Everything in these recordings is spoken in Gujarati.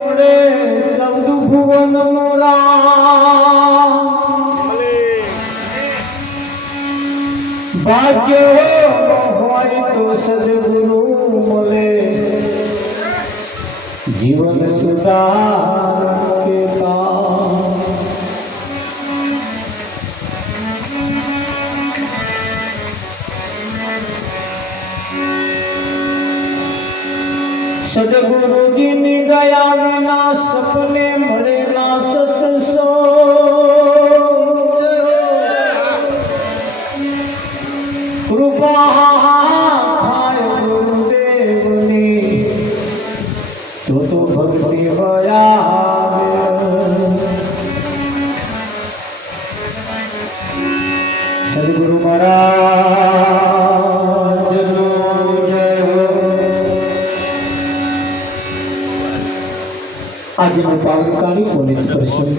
ચૌદ ભુવન મોરા ભાગ્ય હોય તો સદગુરુ મળે જીવન સુધાર કે કામ સદગુરુજી ની ગયા વિના સપને મળે ના સતસો કૃપા થાય ગુરુદેવની તો ભક્તિ હોય સદગુરુ મહારાજ આજનો પાવનકારી પુનિત પ્રસંગ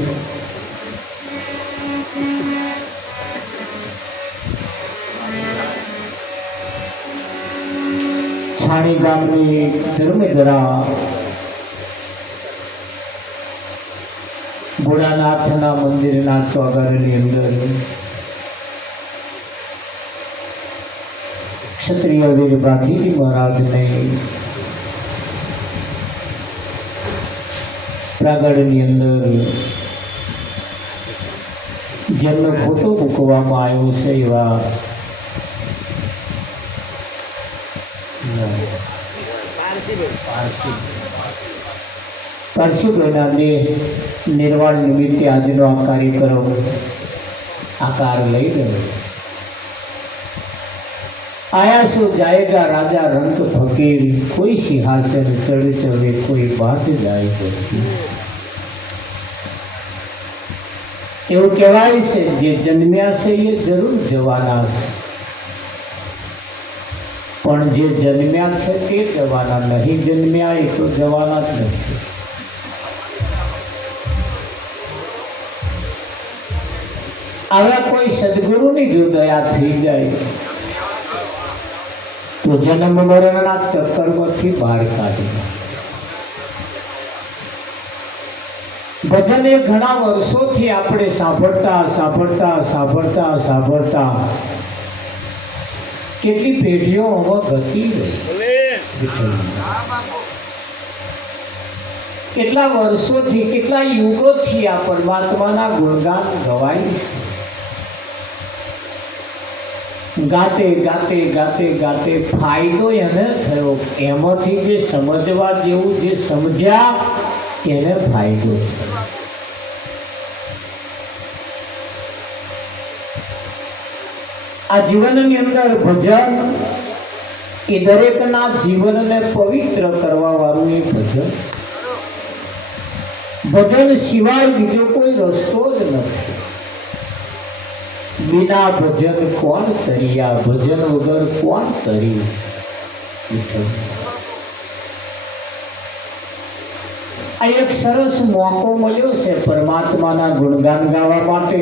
છાણી ગામની ધર્મેધરા ભોળાનાથના મંદિરના ચોગારની અંદર ક્ષત્રિય વીર ભાથીજી મહારાજને પ્રાગડની અંદર જેમનો ફોટો મૂકવામાં આવ્યો છે એવા પારસીભાઈના દેહ નિર્વાણ નિમિત્તે આજનો આ કાર્યક્રમ આકાર લઈ રહ્યો છે. आया सो जाएगा राजा रंग फकीर कोई सिंहासन चढ़ चढ़े कोई बात जाए बची એવું કહેવાય છે જે જન્મ્યા છે એ જરૂર જવાના છે પણ જે જન્મ્યા છે તે જવાના નહીં જન્મ્યા એ તો જવાના જ નથી. આવા કોઈ સદગુરુની જો દયા થઈ જાય તો જન્મ મરણના ચક્કરમાંથી બહાર કાઢી. ભજન એ ઘણા વર્ષોથી આપણે સાંભળતા કેટલી પેઢીઓ આમાં ગતી રહી. કેટલા વર્ષોથી કેટલા યુગોથી આ પરમાત્માના ગુણગાન ગવાય છે. ગાતે ગાતે ગાતે ગાતે ફાયદો એને થયો. એમાંથી જે સમજવા જેવું જે સમજ્યા એને ફાયદો થયો. આ જીવનની અંદર ભજન એ દરેકના જીવનને પવિત્ર કરવા વાળું એ ભજન. ભજન સિવાય બીજો કોઈ રસ્તો જ નથી. बिना भजन कौन तरिया भजन वगर कौन तरी. आ एक सरस मौको મળ્યો છે પરમાત્માના ગુણગાન ગાવા માટે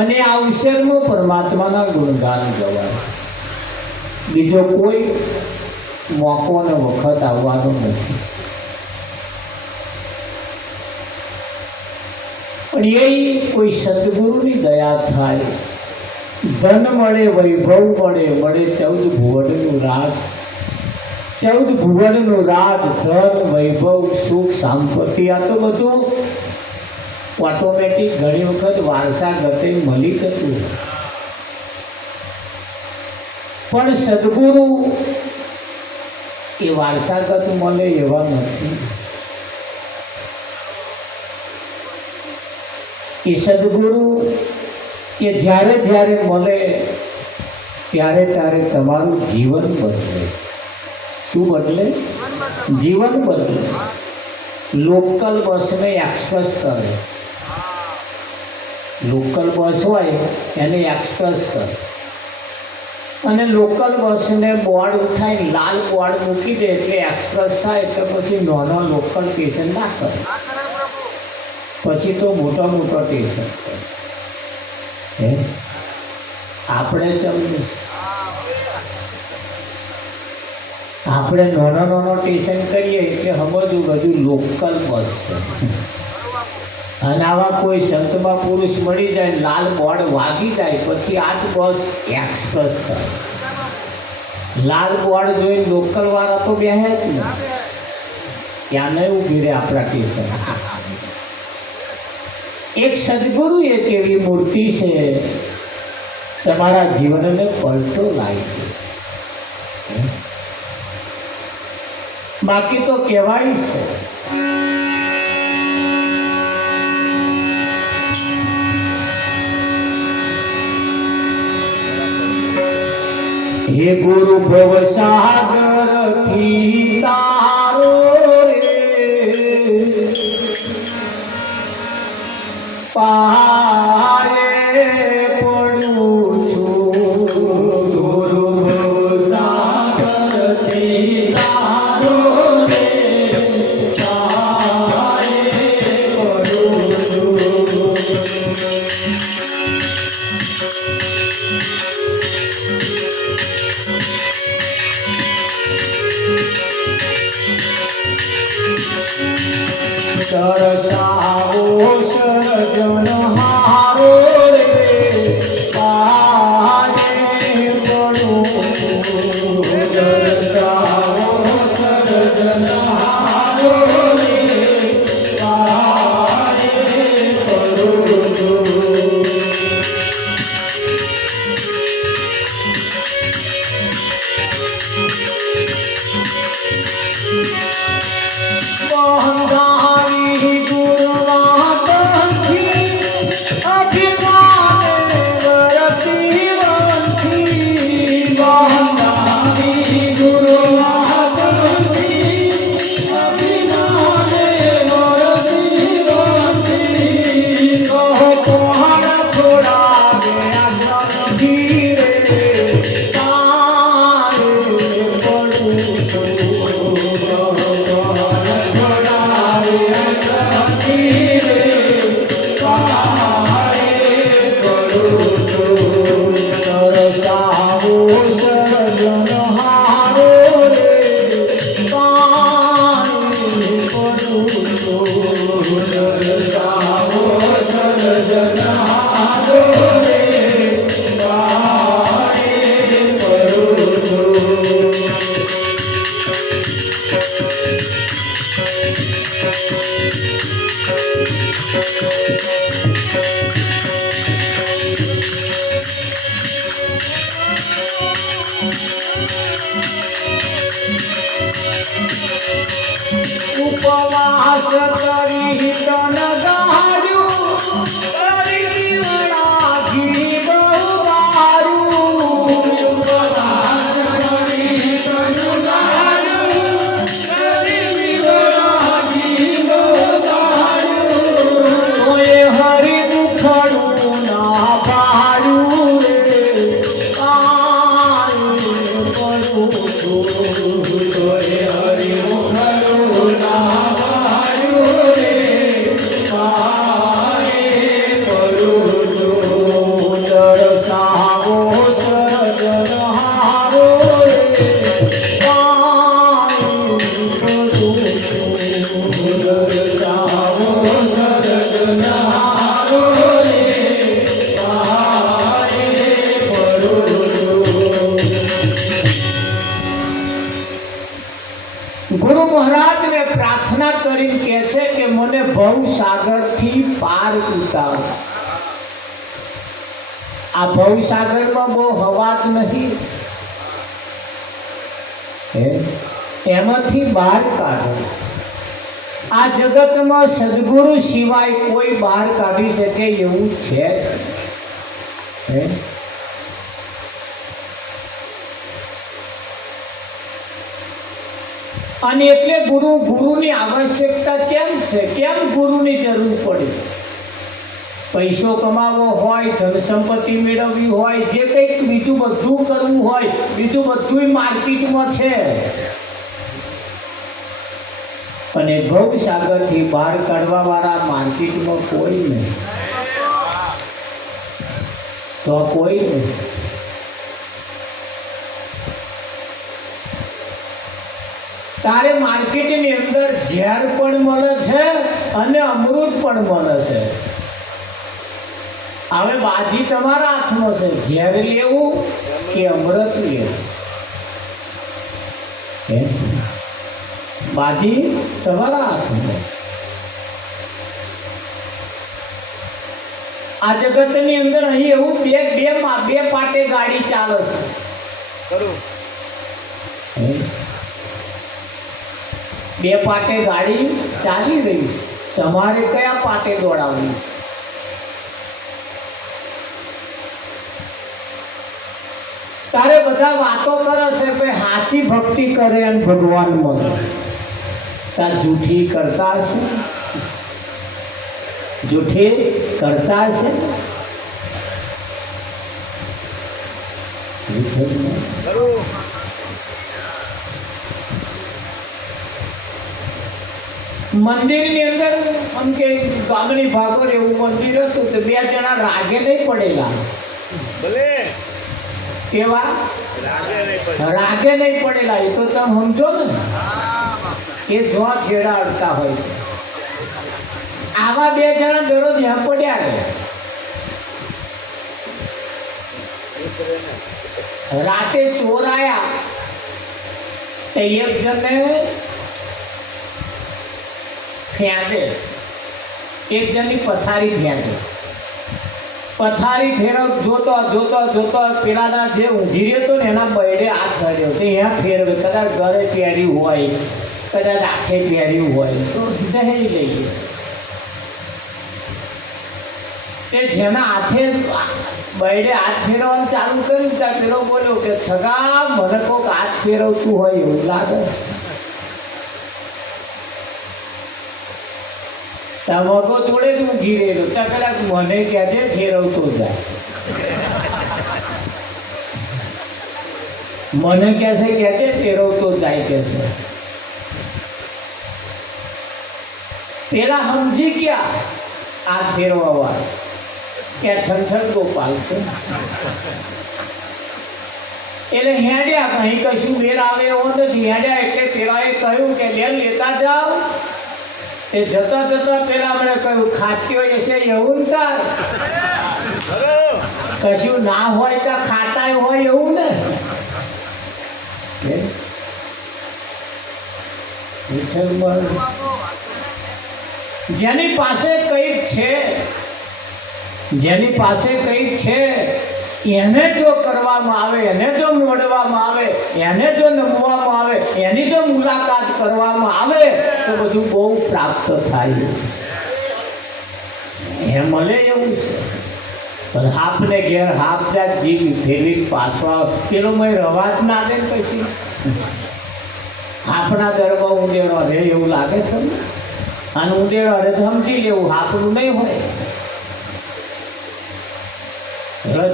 અને આ અવસરમાં પરમાત્માના ગુણગાન ગવાય. બીજો કોઈ મોકો ને વખત આવવાનો નથી. પણ એ કોઈ સદગુરુની દયા થાય, ધન મળે, વૈભવ મળે, મળે 14 ભુવનનું રાજ. 14 ભુવનનું રાજ, ધન, વૈભવ, સુખ, સંપત્તિ આ તો બધું ઓટોમેટિક ઘણી વખત વારસાગતે મળી જતું. પણ સદગુરુ એ વારસાગત મળે એવા નથી. એ સદગુરુ એ જ્યારે જ્યારે મળે ત્યારે ત્યારે તમારું જીવન બદલે. શું બદલે? જીવન બદલે. લોકલ બસને એક્સપ્રેસ કરે. લોકલ બસ હોય એને એક્સપ્રેસ કરે અને લોકલ બસને બોર્ડ ઉઠાવીને લાલ બોર્ડ મૂકી દે એટલે એક્સપ્રેસ થાય. એટલે પછી નાનો લોકલ સ્ટેશન ના કરે, પછી તો મોટો સ્ટેશન કરે. આપણે ચમનું આપણે નાનો સ્ટેશન કરીએ એટલે સમજવું બધું લોકલ બસ છે. અને આવા કોઈ સંતમાં પુરુષ મળી જાય, લાલ બોર્ડ વાગી જાય પછી આ જ બસ એક્સપ્રેસ થાય. લાલ બોર્ડ જોઈને લોકલ વાળા તો બેહે જ ને, ત્યાં નહીં ઊભી રહે આપણા સ્ટેશન. એક સદગુરુ એક એવી મૂર્તિ છે તમારા જીવનને પલટો લાવી દેશે. બાકી તો કહેવાય છે હે ગુરુ ભવસાગર થી તારો પારે પડું છું. ગુરુ ભવસાગર થી તારો પારે પડું છું. સરસાવો સર્જન હારો રે પારે પડું. સરસાવો સર્જન હારો રે પારે પડું. ઉપવાસ કરી તન ગાયું કરી દીવડા ઘી બહુ વારું. ઉપવાસ કરી તન ગાયું કરી દીવડા ઘી બહુ વારું. ઓએ હરી મુખડું ના પાડું રે કાય પડું છું. ઓએ હરી મુખડું ના પાડું રે કાય પડું છું. દર્શાવો સર્જન હારો રે કાય પડું છું. દર્શાવો સર્જન હારો રે કાય પડું છું. ગુરુ મહારાજને પ્રાર્થના કરીને કહે છે કે મને ભવસાગરથી પાર ઉતારો. આ ભવસાગરમાં બહુ હવા જ નહીં, એમાંથી બહાર કાઢો. આ જગતમાં સદગુરુ સિવાય કોઈ બહાર કાઢી શકે એવું છે જ. અને એટલે ગુરુની આવશ્યકતા કેમ છે? કેમ ગુરુની જરૂર પડે? પૈસો કમાવો હોય, ધન સંપત્તિ મેળવવી હોય, જે કંઈક બીજું બધું કરવું હોય, બીજું બધું માર્કેટમાં છે. અને ભવસાગરથી બહાર કાઢવા વાળા માર્કેટમાં કોઈ નહીં. તો કોઈ નહીં. તારે માર્કેટની અંદર ઝેર પણ મળે છે અને અમૃત પણ મળે છે. હવે બાજી તમારા હાથમાં છે, ઝેર લેવું કે અમૃત લેવું. બાજી તમારા હાથમાં. આ જગતની અંદર અહીં એવું બે પાટે ગાડી ચાલે છે. બે પાટે ગાડી ચાલી રહી છે. તમારે કયા પાટે દોડાવવી છે? તારે બધા વાતો કરે છે કે સાચી ભક્તિ કરે અને ભગવાન મળે. તાર જૂઠી કરતા હશે, જૂઠી કરતા હશે. મંદિરની અંદર આમ કે ગામની ભાગોર એવું મંદિર હતું તો બે જણા રાગે નહીં પડેલા. ભલે કેવા રાગે નહીં પડેલા, એ તો તમે સમજો ને, એ જો છેડા અડતા હોય. આવા બે જણા દરરોજ ત્યાં પડ્યા ગયા. રાતે ચોર આયા તો એક જણને ફેંદે, એક જણની પથારી ફેંદે. પથારી ફેરવ જોતો જોતો જોતો પેલાના જે ઊંઘી રહ્યો હતો ને એના બૈડે હાથ ચડ્યો તો અહીંયા ફેરવે. કદાચ ઘરે પહેર્યું હોય, કદાચ હાથે પહેર્યું હોય તો દહેજ લઈએ. તે જેના હાથે બૈડે હાથ ફેરવવાનું ચાલુ કર્યું ત્યાં પેલો બોલ્યો કે સગા મને કોઈક હાથ ફેરવતું હોય એવું લાગે. મગો જોડે જ ઊંઘી રહેલો ત્યાં કદાચ મને કહેજે ફેરવતો જાય. મને કહેજે ફેરવતો જાય કે છે. પેલા સમજી ગયા હાથ ફેરવા વાળા કે ઠંઠર ગોપાલ છે. એટલે હેડ્યા, કहीं કશું મેર આવે એવો નથી. હેડ્યા એટલે પેલાએ કહ્યું કે લે લેતા જાઓ. એ જતા જતા પેલા મને કહ્યું ખાતી હોય છે એવું ને તાર કશું ના હોય તો ખાતા હોય એવું ને. જેની પાસે કંઈક છે, જેની પાસે કંઈક છે એને જો કરવામાં આવે, એને જો મોડવામાં આવે, એને જો નમવામાં આવે, એની જો મુલાકાત કરવામાં આવે તો બધું બહુ પ્રાપ્ત થાય. એ મળે એવું છે. પણ હાપને ઘેર હાપ જાત જીવી ફેરવી પાછો આવે પેલો મેં રવાજ ના દે પછી હાપના દરમાં ઊંડેડો રહે એવું લાગે તમને. અને ઊંડેડો રહે તો સમજી લેવું હાપનું નહીં હોય.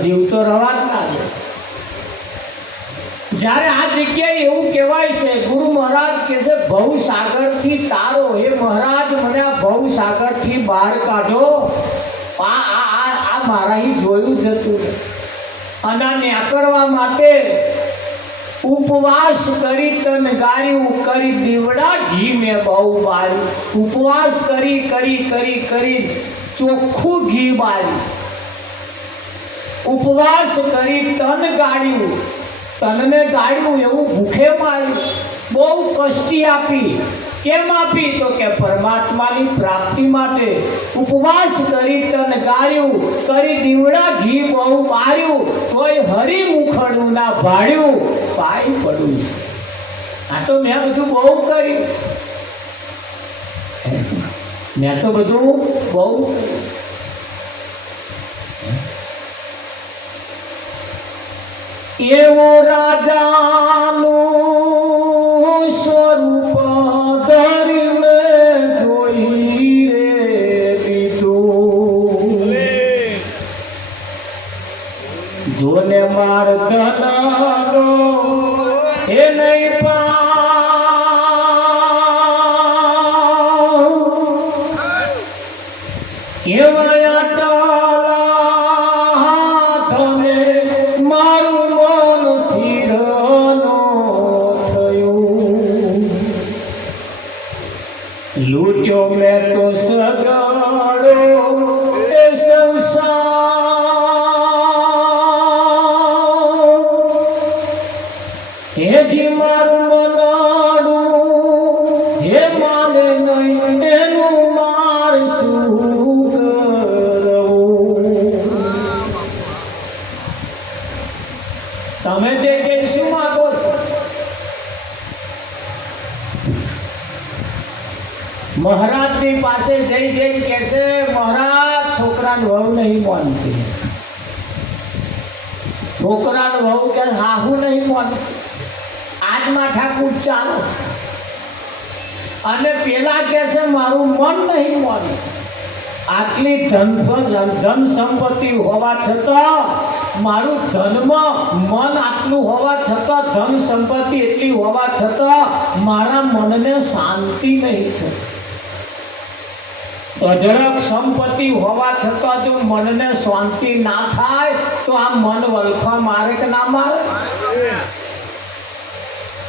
જીવ તો રવા જ ના દે. જ્યારે આ જગ્યાએ એવું કહેવાય છે, ગુરુ મહારાજ કહે છે ભવસાગરથી તારો, હે મહારાજ મને આ ભવસાગરથી બહાર કાઢો. આ મારાથી જોયું જતું અને નેકરવા માટે ઉપવાસ કરી તન ગાર્યું, કરી દીવડા ઘી મેં બહુ બાર્યું. ઉપવાસ કરી કરી કરી કરી ચોખ્ખું ઘી બાર્યું. ઉપવાસ કરી તન ગાળ્યું, તનને ગાળ્યું એવું ભૂખે માર્યું. બહુ કષ્ટી આપી. કેમ આપી? તો કે પરમાત્માની પ્રાપ્તિ માટે. ઉપવાસ કરી તન ગાળ્યું, કરી દીવડા ઘી બહુ માર્યું, તોય હરી મુખડું ના ભાડ્યું, પાય પડ્યું. આ તો મેં બધું બહુ કર્યું, મેં તો બધું બહુ કર્યું. એવો રાજાનું સ્વરૂપ ધરીને જોઈ રે દીધું. જોને માર ધનાનો એ નહીં પાવ એવા લૂટ્યો મેં તો સગડો એ સંસાર હેજી મારું મનાડું હે માને નહીં એનું માર શું કરવું તમે તે કે શું માગો છો મહારાજની પાસે જઈ જઈને કહે છે મહારાજ છોકરાનું વહુ નહીં માનતી છોકરાનું વહુ કે હાહુ નહીં માનતી આજ માથાકૂટ ચાલે છે અને પેલા કહે છે મારું મન નહીં માનતું આટલી ધન સંપત્તિ હોવા છતાં મારું ધનમાં મન આટલું હોવા છતાં ધન સંપત્તિ એટલી હોવા છતાં મારા મનને શાંતિ નહીં છે અઢળક સંપત્તિ હોવા છતાં જો મનને શાંતિ ના થાય તો આ મન વલખા મારે કે ના મારે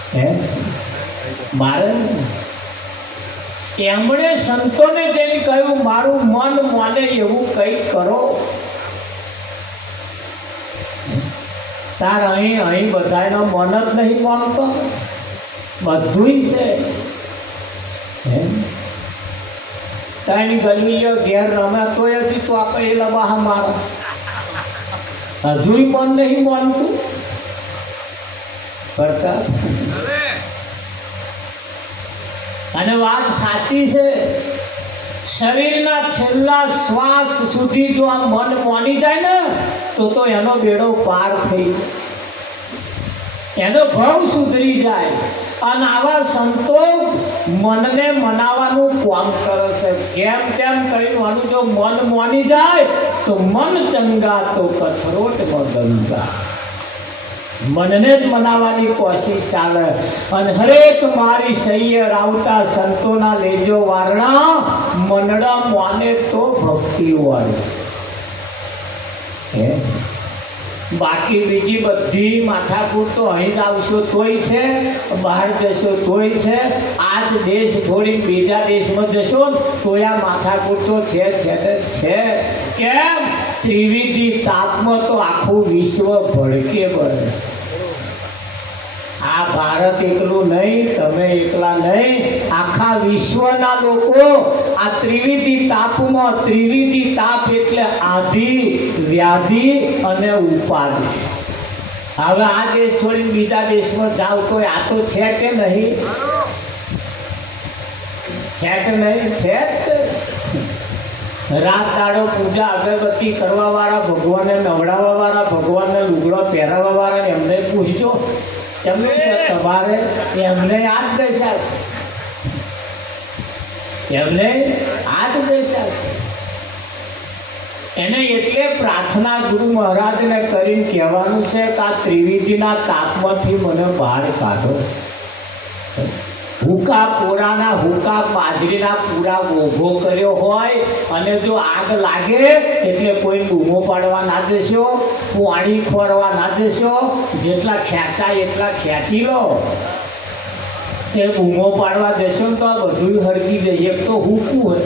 હે મારે એમણે સંતોને જઈને કહ્યું મારું મન માને એવું કંઈક કરો તાર અહીં બધાનો મન જ નહીં માનતો બધું છે તારી ગલવીઓ ઘેર રમે તો હજી ચોકડી બહાર મારા હજુય મન નહીં માનતું કરતા અને વાત સાચી છે શરીરના છેલ્લા શ્વાસ સુધી જો આ મન માની જાય ને તો એનો બેડો પાર થઈ એનો ભાવ સુધરી જાય અને આવા સંતો મનને મનાવવાનું કામ કરે છે કેમ કેમ કહીનું જો મન માની જાય તો મન ચંગા તો કથરોટમાં ગંગા મનને જ મનાવવાની કોશિશ ચાલે અને હરેક મારી સૈયર આવતા સંતોના લેજો વારણા મનડા માને તો ભક્તિ વાળું બાકી બીજી બધી માથાકૂટ તો અહીં જ આવશો તોય છે બહાર જશો તોય છે આ જ દેશ છોડીને બીજા દેશમાં જશો તો આ માથાકૂટ તો છે કેમ ત્રિવિધિ તાપમાં તો આખું વિશ્વ ભડકે પડે આ ભારત એકલું નહીં તમે એકલા નહીં આખા વિશ્વના લોકો આ ત્રિવિધિ તાપમાં ત્રિવિધિ તાપ એટલે આધિ વ્યાધિ અને ઉપાધિ હવે આ દેશ છોડીને બીજા દેશમાં જાવ તો આ તો છે કે નહીં છે કે નહીં છે રાત દાડો પૂજા અગરબત્તી કરવા વાળા ભગવાનને નવડાવવા વાળા ભગવાનને લુગડો પહેરાવવા વાળા એમને પૂછજો તમે છે તમારે એમને આ જ દશા છે એમને આ જ દશા છે એને એટલે પ્રાર્થના ગુરુ મહારાજને કરીને કહેવાનું છે કે આ ત્રિવિધિના તાપમાંથી મને બહાર કાઢો હુકા પોરાના હુકા બાજરીના પૂરા ગોઘો કર્યો હોય અને જો આગ લાગે એટલે કોઈ બૂમો પાડવા ના દેશો પાણી ખોરવા ના દેશો જેટલા ખેંચાય એટલા ખેંચી લો તે બૂમો પાડવા દેશો ને તો આ બધું હળગી જશે એક તો હુકું હોય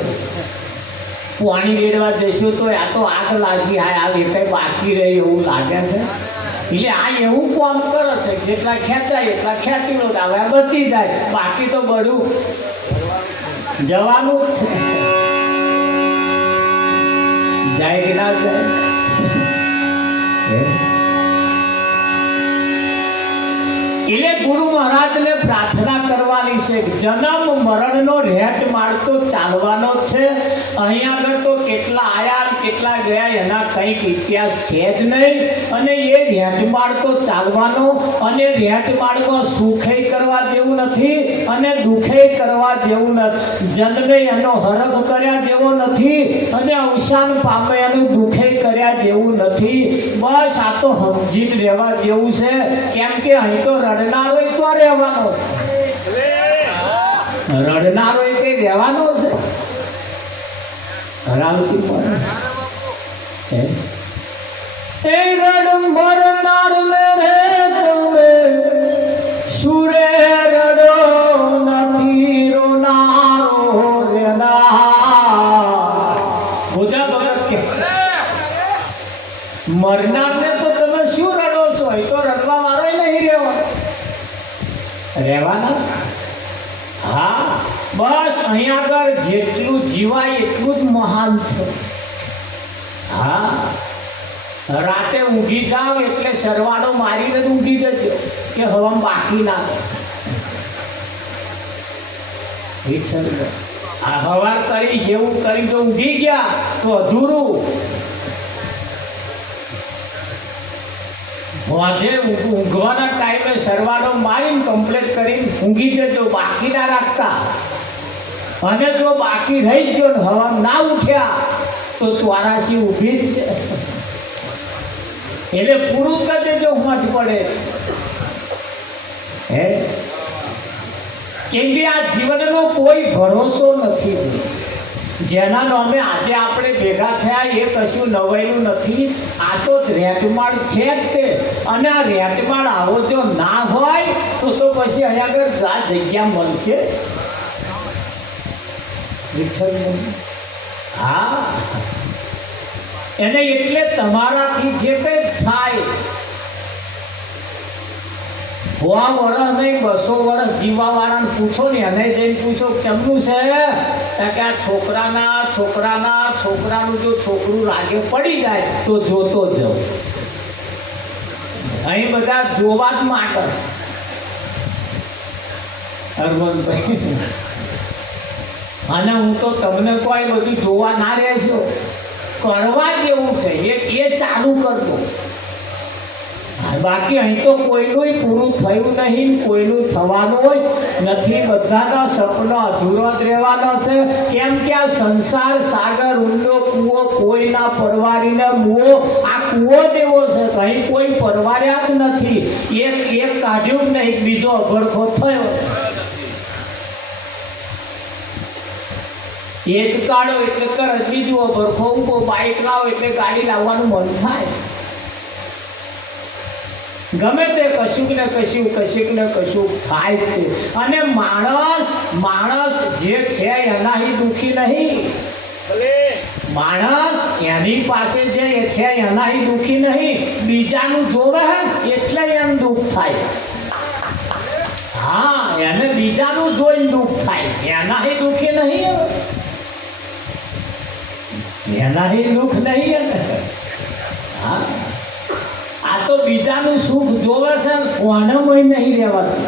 પાણી રેડવા દેશો તો આ તો આગ લાગી આ કંઈ બાકી રહે એવું લાગે છે એટલે આ એવું કામ કરે છે જેટલા ખેંચાય એટલા ખેંચી લો હવે બચી જાય બાકી તો બધું જવાનું જ છે જાય કે ના જાય એટલે ગુરુ મહારાજને પ્રાર્થના કરવાની છે જન્મ મરણનો રેટ મારતો ચાલવાનો છે અહીં આગળ તો કેટલા આયા કેટલા ગયા એના કંઈક ઇતિહાસ છે જ નહીં અને એ રેટ મારતો ચાલવાનો અને રેટ માર્ગમાં સુખે કરવા જેવું નથી અને દુઃખે કરવા જેવું નથી જન્મે એનો હરખ કર્યા જેવો નથી અને અવસાન પામે એનું દુઃખે કર્યા જેવું નથી બસ આ તો સમજીને રહેવા જેવું છે કેમ કે અહીં તો રડનારો તો રહેવાનો છે રડનારો એ કઈ રહેવાનો છે હરાવતી પડે એ રડ મરનાર ને રે તમે સુરે રડો નથી રોનારો મરનારને તો તમે શું રડો છો? એ તો રડવા વાળો નહીં રહેવાના. હા, બસ અહીંયા આગળ જેટલું જીવાય એટલું જ મહાન છે. હા, રાતે ઊંઘી જાવ એટલે સરવાળો મારીને જ ઊંઘી જજો કે હવામાં બાકી ના કરે. આ હવાર કરીશ એવું કરી તો ઊંઘી ગયા તો અધૂરું. આજે ઊંઘવાના ટાઈમે સરવાળો મારીને કમ્પ્લીટ કરીને ઊંઘી જજો, બાકી ના રાખતા. અને જો બાકી રહી ગયો ને હવા ના ઉઠ્યા તો 84 ઊભી જ છે. એટલે પૂરું કરી દેજો હોંચ પડે. હે, કેમ કે આ જીવનનો કોઈ ભરોસો નથી. જેના નામે આજે આપણે ભેગા થયા એ કશું નવાયેલું નથી. આ તો રેટમાળ છે જ તે. અને આ રેટમાળ આવો જો ના હોય તો પછી અહીંયા આગળ આ જગ્યા મળશે. હા, એને એટલે તમારાથી જે કંઈ થાય 100 વર્ષ નહીં 200 વર્ષ જીવવાવાળાને પૂછો ને, એને જઈને પૂછો કેમનું છે કે આ છોકરાનું જો છોકરું લાગે પડી જાય તો જોતો જ જાઉં. અહીં બધા જોવા જ માટે. હરમનભાઈ, અને હું તો તમને કોઈ બધું જોવા ના રહેશો, કરવા જેવું છે એ ચાલુ કરતો. બાકી અહીં તો કોઈનું પૂરું થયું નહીં, કોઈનું થવાનું નથી. બધાના સપના અધૂરા જ રહેવાના છે. કેમ કે આ સંસાર સાગર ઊંડો કૂવો, કોઈના પરવારીને મુઓ. આ કૂવો દેવો છે, કંઈ કોઈ પરવાર્યા જ નથી. એક કાઢ્યું જ નહીં, બીજો અભરખો થયો. એક કાઢો એટલે તરત બીજું અભરખો ઊભો. બાઇક લાવો એટલે ગાડી લાવવાનું મન થાય. ગમે તે કશુંક ને કશુંક થાય છે. અને માણસ જે છે એનાથી દુઃખી નહીં. માણસ એની પાસે જે છે એનાથી દુઃખી નહીં, બીજાનું જોવે એટલે એમ દુઃખ થાય. હા, એને બીજાનું જોઈને દુઃખ થાય, એનાથી દુઃખી નહીં. એનાથી દુઃખ નહીં. હા, આ તો બીજાનું સુખ જોવે છે, કોનામાં નહીં રહેવાતું.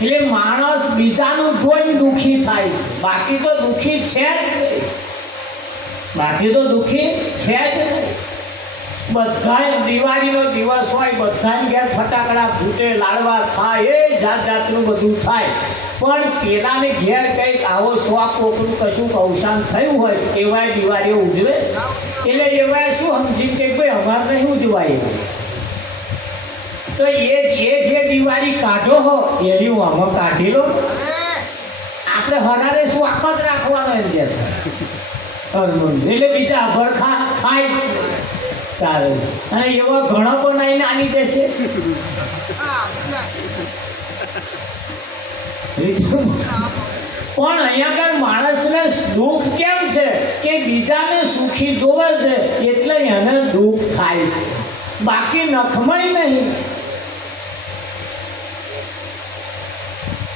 એટલે માણસ બીજાનું જોઈને દુઃખી થાય છે. બાકી તો દુઃખી છે જ નહીં. બધા દિવાળીનો દિવસ હોય, બધાને ઘેર ફટાકડા ફૂટે, લાડવા થાય, એ જાતનું બધું થાય. પણ પેલાને ઘેર કંઈક આવો શોખ કોકનું કશું અવસાન થયું હોય એવા દિવાળીઓ ઉજવે. એટલે એવા શું સમજીને કે ભાઈ અમારે નહીં ઉજવાય એવું. તો એ જે દિવાળી કાઢો હો એની હું આમાં કાઢી લો. આપણે હરારે શું આખો જ રાખવાનો એમ કે એટલે બીજા ભરખા થાય તારે. અને એવા ઘણા બનાવીને આની દેશે. પણ અહીંયા આગળ માણસને દુઃખ કેમ છે કે બીજાને સુખી જોવે છે એટલે એને દુઃખ થાય છે. બાકી નખમય નહીં.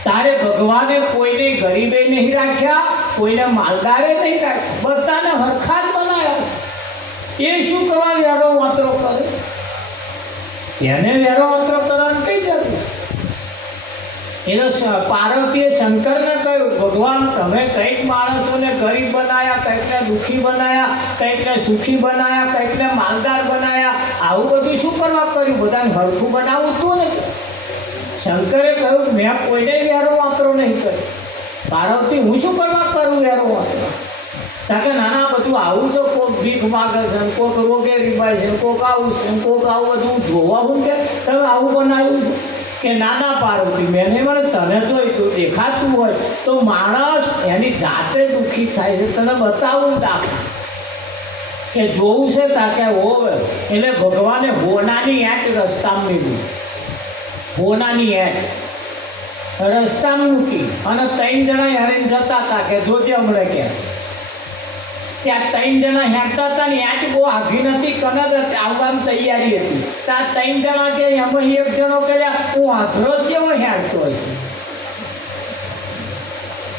તારે ભગવાને કોઈને ગરીબે નહીં રાખ્યા, કોઈને માલદારે નહીં રાખ્યા, બધાને હરખા જ બનાવ્યા છે. એ શું કરવા વેરો વાતરો કરે? એને વેરો વાતરો કરવાની કઈ જરૂર? એટલે પાર્વતીએ શંકરને કહ્યું, ભગવાન તમે કંઈક માણસોને ગરીબ બનાવ્યા, કંઈકને દુઃખી બનાવ્યા, કંઈકને સુખી બનાવ્યા, કંઈકને માલદાર બનાવ્યા, આવું બધું શું કરવા કર્યું? બધાને હરખું બનાવવું હતું ને. શંકરે કહ્યું મેં કોઈને વેરો વાપરો નહીં કર્યો. પાર્વતી હું શું કરવા કરું વેરો વાપરો? કારણ કે નાના બધું આવું છે, કોઈક ભીખ માગે છે, કોઈક રોગે રીબાય છે, કોઈક આવું છે, કોઈક આવું બધું જોવા હું કે તમે આવું બનાવ્યું છે કે નાના પાર્વતી મેં નહીં મળે. તને જોઈ તું દેખાતું હોય તો માણસ એની જાતે દુઃખી થાય છે. તને બતાવું દાખલા કે જોવું છે તાકે હોવે. એટલે ભગવાને હોનાની એટ રસ્તામાં લીધી. હોનાની એટ રસ્તામાં મૂકી અને 3 જણા હેરીને જતા હતા કે જોજે હમણાં ક્યાં. ત્યાં 3 જણા હેંકતા હતા ને ત્યાં જ બહુ આઘી નથી કનદ આવવાની તૈયારી હતી. ત્યાં 3 જણા કે એમાં એક જણો કર્યા હું આંધળો જેવો હેંકતો હશે.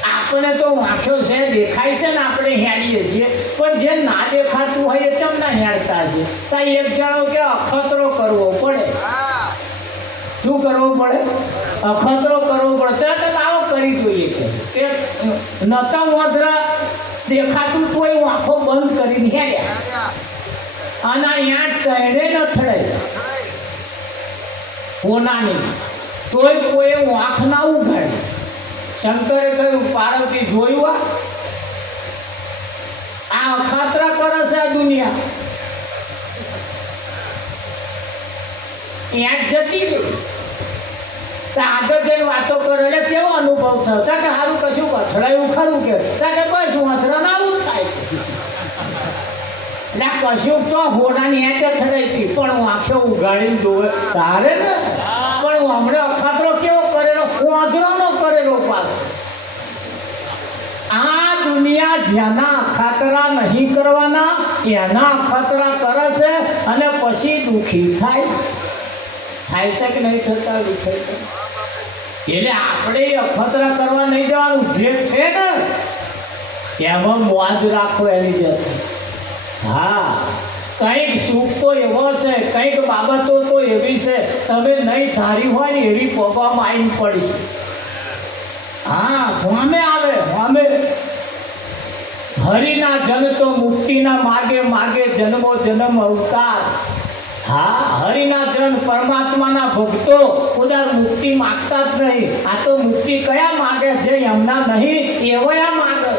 આપણે તો વાંખો છે દેખાય છે ને આપણે હેડીએ છીએ, પણ જે ના દેખાતું હોય એ કેમ ના હેડતા છે? ત્યાં એક જણો કે અખતરો કરવો પડે. શું કરવો પડે? અખતરો કરવો પડે. તરત આવો કરી જોઈએ કે નતા વાંધરા દેખાતું તોય વાંખો બંધ કરીને હેડ્યા અને અહીંયા કહેડે ન થડે હોનાની તોય કોઈ વાંખ ના ઉઘાડે. શંકરે કહ્યું પાર્વતી જોયું આ અખાતરા કરે છે આ દુનિયા. ત્યાં જ જતી ગઈ. આગળ જઈને વાતો કરે એટલે કેવો અનુભવ થયો? કે સારું કશું અથડાયું ખરું કે બસ હું અથડા આવું જ થાય. એટલે કશું તો હોનાની હેઠ અથડાઈ હતી પણ હું આંખે ઉઘાડીને જોવે તારે ને. પણ હું હમણાં અખાતરો કેવો કરેલો? વાંધરાનો કરેલો પાછો. આ દુનિયા જેના અખાતરા નહીં કરવાના એના અખાતરા કરે છે અને પછી દુઃખી થાય છે કે નહીં થતા? દુઃખી થાય. એટલે આપણે અખતરા કરવા નહીં જવાનું. જે છે ને એમાં મોજ રાખો એની જશે. હા, કંઈક સુખ તો એવો છે, કંઈક બાબતો તો એવી છે તમે નહીં ધારી હોય ને એવી પગવામાં આવીને પડીશ. હા, સામે આવે સામે. હરિના જન તો મુક્તિના માગે માગે જન્મો જન્મ અવતાર. હા, હરિના જન પરમાત્માના ભક્તો ઉદાર મુક્તિ માગતા જ નહીં. આ તો મુક્તિ કયા માગે? જે એમના નહીં એવા માગે.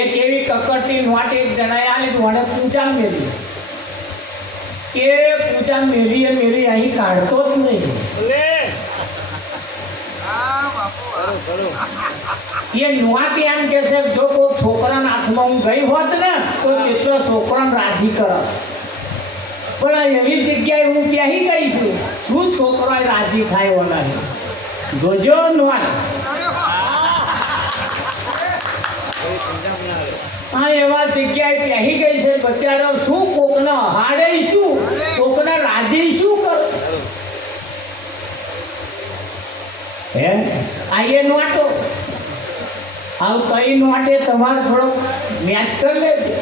એક એવી કકડની નોટ એક જણાએ આલી વડે પૂજા મેલી. એ પૂજા મેલી અહીં કાઢતો જ નહીં. એ નોટ એમ કે છે જો કોઈ છોકરાના હાથમાં હું ગઈ હોત ને તો કેટલો છોકરાને રાજી કરત. પણ એવી જગ્યાએ હું બેસી ગઈ છું. શું છોકરો રાજી થાય એવો નહીં? જોજો નોટ. આ એવા જગ્યાએ બેસી ગઈ છે બચારો. શું કોકને હાડે શું, કોકને રાજી શું કરે? હે આ એ નોટો આવ કઈ નોટે તમારે થોડો મેચ કરી લેજો.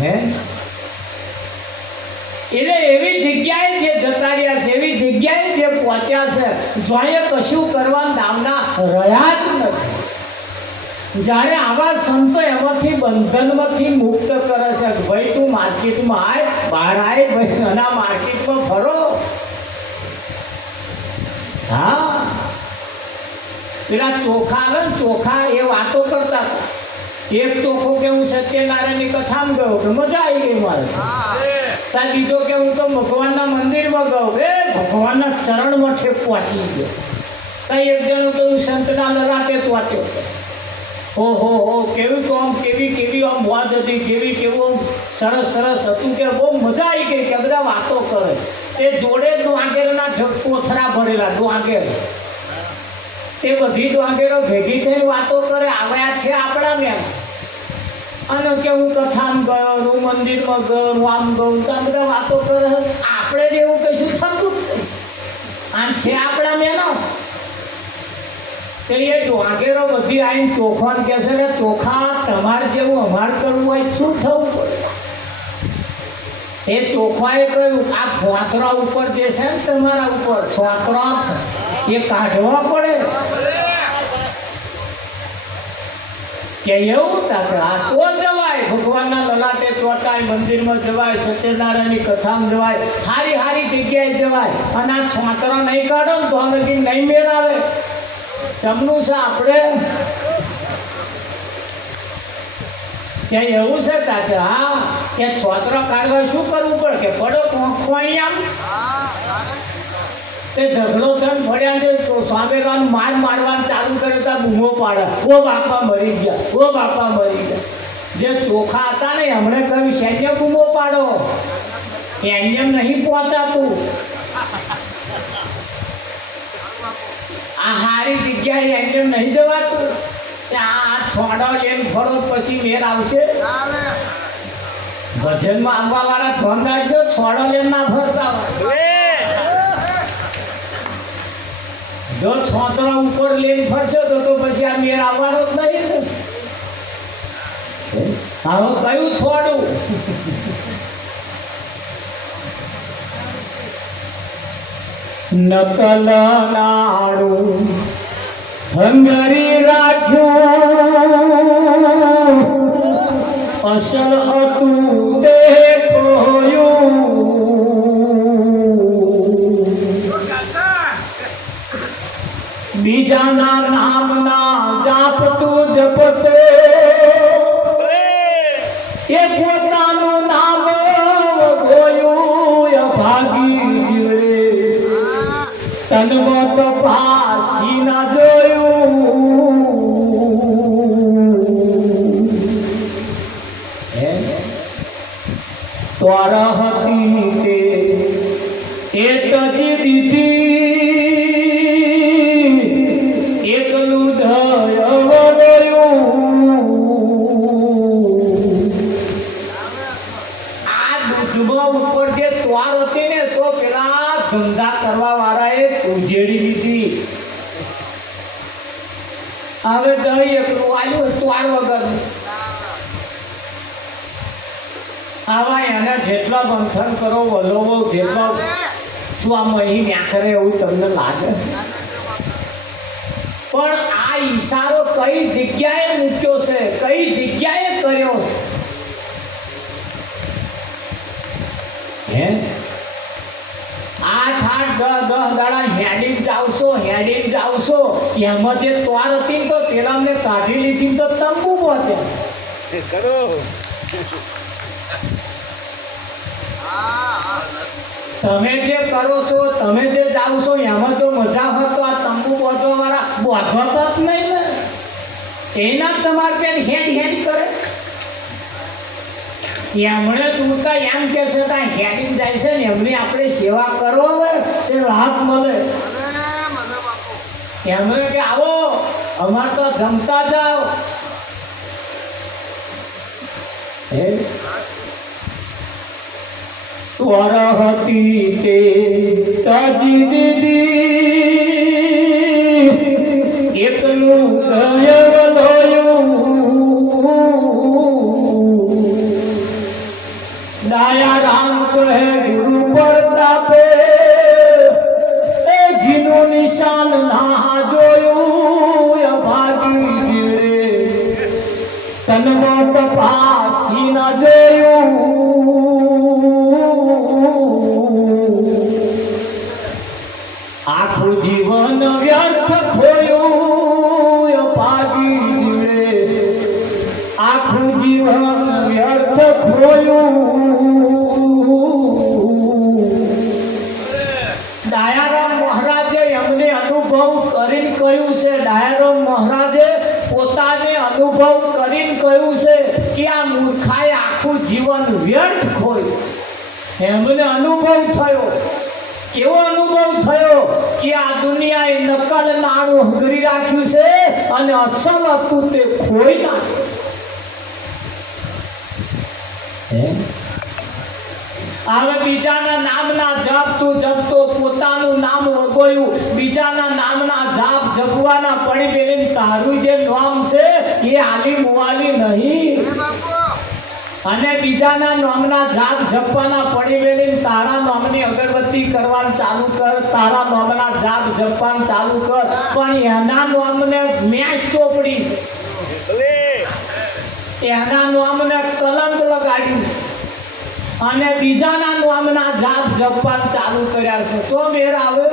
હે એટલે એવી જગ્યાએ જે જતા રહ્યા છે, એવી જગ્યાએ જે પહોંચ્યા છે જોઈએ કશું કરવાના દામના રહ્યા જ નથી. જ્યારે આવા સંતો એમાંથી બંધનમાંથી મુક્ત કરે છે કે ભાઈ તું માર્કેટમાં આય, બહાર આય ભાઈ, નાના માર્કેટમાં ફરો. હા, પેલા ચોખા આવે ને ચોખા એ વાતો કરતા. એક ચોખ્ખો કે હું સત્યનારાયણની કથામાં ગયો કે મજા આવી ગઈ મારે. ત્યાં બીજો કે હું તો ભગવાનના મંદિરમાં ગયો, એ ભગવાનના ચરણમાં ઠેક પહોંચી ગયો. ત્યાં એક જણ તો હું સંતના લરાટે જ વાંચ્યો. ઓહો હો, કેવી તો આમ કેવી આમ મોજ હતી, કેવું સરસ હતું કે બહુ મજા આવી ગઈ કે બધા વાતો કરે. તે જોડે ડોંગેરના કોથરા ભરેલા ડોંગેર, તે બધી ડોંગેરો ભેગી થઈને વાતો કરે આવ્યા છે આપણા મેં. અને કે હું કથામાં ગયો, હું મંદિરમાં ગયો, હું આમ ગયો, ત્યાં બધા વાતો કરે. આપણે જ એવું કશું થતું જ આમ છે આપણા મેનો. તો એ ડોંગેરો બધી આવીને ચોખાને કહે છે ને ચોખા તમારે જેવું અમારે કરવું હોય શું થવું પડે? એ ચોખાએ કહ્યું આ ફોતરા ઉપર જે છે ને તમારા ઉપર છોતરા એ કાઢવા પડે. કે એવું તાકે આ તો જવાય, ભગવાનના લલાટે ચોટાય, મંદિરમાં જવાય, સત્યનારાયણની કથામાં જવાય, હારી જગ્યાએ જવાય. અને આ છોતરા નહીં કાઢો ને તો લગી નહીં મેળાવે. જમનું છે આપણે ત્યાં એવું છે તાકે હા કે છોતરા કાઢવા શું કરવું પડે કે પડો ખોઈ આમ તે ઢગલો થઈને ફર્યા છે તો સામેવાનું મારવાનું ચાલુ કરે તો બૂમો પાડે, ઓ બાપા મરી ગયા, ઓ બાપા મરી ગયા. જે ચોખા હતા ને એમણે કહ્યું સૈન્ય બૂમો પાડો, એમને નહીં પહોંચાતું. આ સારી જગ્યાએ એમને નહીં જવાતું આ છોડો લઈને ફરો પછી મેર આવશે. ભજનમાં આવવા વાળા ધોન રાખજો, છોડો લઈને ના ફરતા હોય. જો છોતરા ઉપર લઈને ફરશો તો પછી આ મેર આવવાનો જ નહીં ને. હવે કયું છોડું? નકલ નાડું હંગરી રાખ્યું, અસલ હતું તે ખોયું. બીજાના નામના જાપતું જપતો એ પોતાનું નામ ગોયું. ભાગી જીવડે તનમાં તો પાસી ના જોયું. ત્વાર હતી તે એ તજી દીધી, એકલું ધયવડ્યું. આ દૂધમાં ઉપર જે ત્વાર હતી ને તો પેલા ધંધા કરવા વાળાએ ઉજેડી લીધી. હવે દહીં એકલું આવ્યું ત્વાર વગર. આવા એના જેટલા બંધન કરો વલોવો જેટલા શું આ મહી ન્યાખરે એવું તમને લાગે. પણ આ ઈશારો કઈ જગ્યાએ મૂક્યો છે, કઈ જગ્યાએ કર્યો છે? 8-8 10 દાડા હેડિંગ જાવશો એમાં જે ત્વાર હતી ને તો પેલા અમને કાઢી લીધી તો તંબુ પહોંચ્યા. તમે જે કરો છો, તમે જે જાઓ છો એમાં તો મજા હોય તો આ તંબુ બોધવા વાળા બોધવા જ નહીં ને. એના તમારે પેન હેડ કરે. એમણે દૂરતા એમ કે છે કે હેડિંગ જાય છે ને એમની આપણે સેવા કરો હોય તે લાભ મળે. એમણે કે આવો અમારે તો જમતા જાઓ. ત્વાર હતી તે તજી દીધી, એકલું ધયવડ્યું. ડાયા રામ કહે ગુરુ પ્રતાપે એ ઘીનું નિશાન ના જોયું. ભાગી જીવડે તનમાં તપાસી ના જોયું. આખું જીવન વ્યર્થ ખોયું. ભાગી જીવડે આખું જીવન વ્યર્થ ખોયું. ડાયારામ મહારાજે એમને અનુભવ કરીને કહ્યું છે, ડાયારામ મહારાજે પોતાને અનુભવ કરીને કહ્યું છે કે આ મૂર્ખાએ આખું જીવન વ્યર્થ ખોયું. એમને અનુભવ થયો. કેવો અનુભવ થયો કે આ દુનિયાએ નકલ નાણું હંગરી રાખ્યું છે અને અસલ હતું તે ખોઈ નાખ્યું. હવે બીજાના નામના જાપ તું જપતો, પોતાનું નામ વગોયું. બીજાના નામના જાપ જપવાના પડી પેલી તારું જે નામ છે એ આલી મુવાલી નહીં. અને બીજાના નામના જાપ જપવાના પડી વેલી તારા નામની અગરબત્તી કરવાનું ચાલુ કર, તારા નામના જાપ જપવાનું ચાલુ કર. પણ એના નામને મેચ ચોપડી છે, એના નામને કલંક લગાડ્યું છે અને બીજાના નામના જાપ જપવાનું ચાલુ કર્યા છે. તો મેર આવે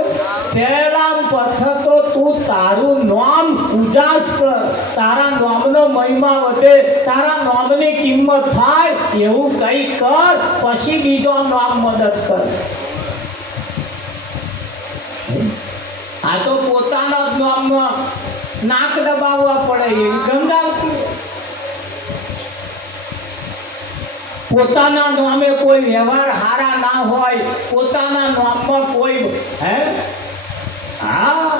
પહેલા પથ્થર તો તું તારું નામ ઉજાસ કર, તારા નામનો મહિમા વધે, તારા નામની કિંમત થાય એવું કંઈ કર, પછી બીજો નામ મદદ કર. આ તો પોતાના જ નામમાં નાક દબાવવા પડે એવી ગંધાવતી. પોતાના નામે કોઈ વ્યવહાર હારા ના હોય, પોતાના નામમાં કોઈ હા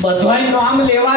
બધાય નામ લેવા